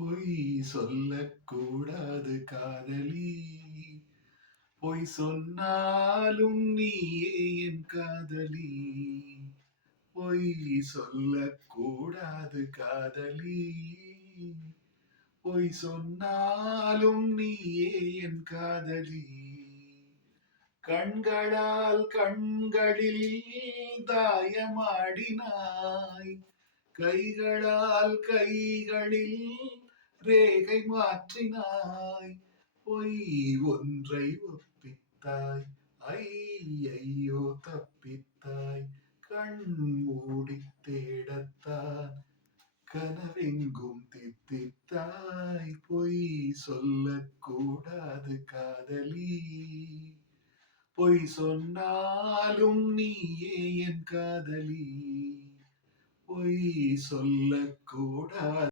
பொய் சொல்லக்கூடாது காதலி. பொய் சொன்னாலும் நீயே என் காதலி. பொய் சொல்லக்கூடாது காதலி. பொய் சொன்னாலும் நீயே என் காதலி. கண்களால் கண்களில் தாயமாடினாய், கைகளால் கைகளில் ரேகை மாற்றினாய். பொய் ஒன்றை ஒப்பித்தாய், ஐயையோ தப்பித்தாய். கண் மூடி தேடத்தான் கனவெங்கும் தித்தித்தாய். பொய் சொல்லக்கூடாது காதலி. பொய் சொன்னாலும் நீயே என் காதலி. பொய் சொல்லக்கூடாது.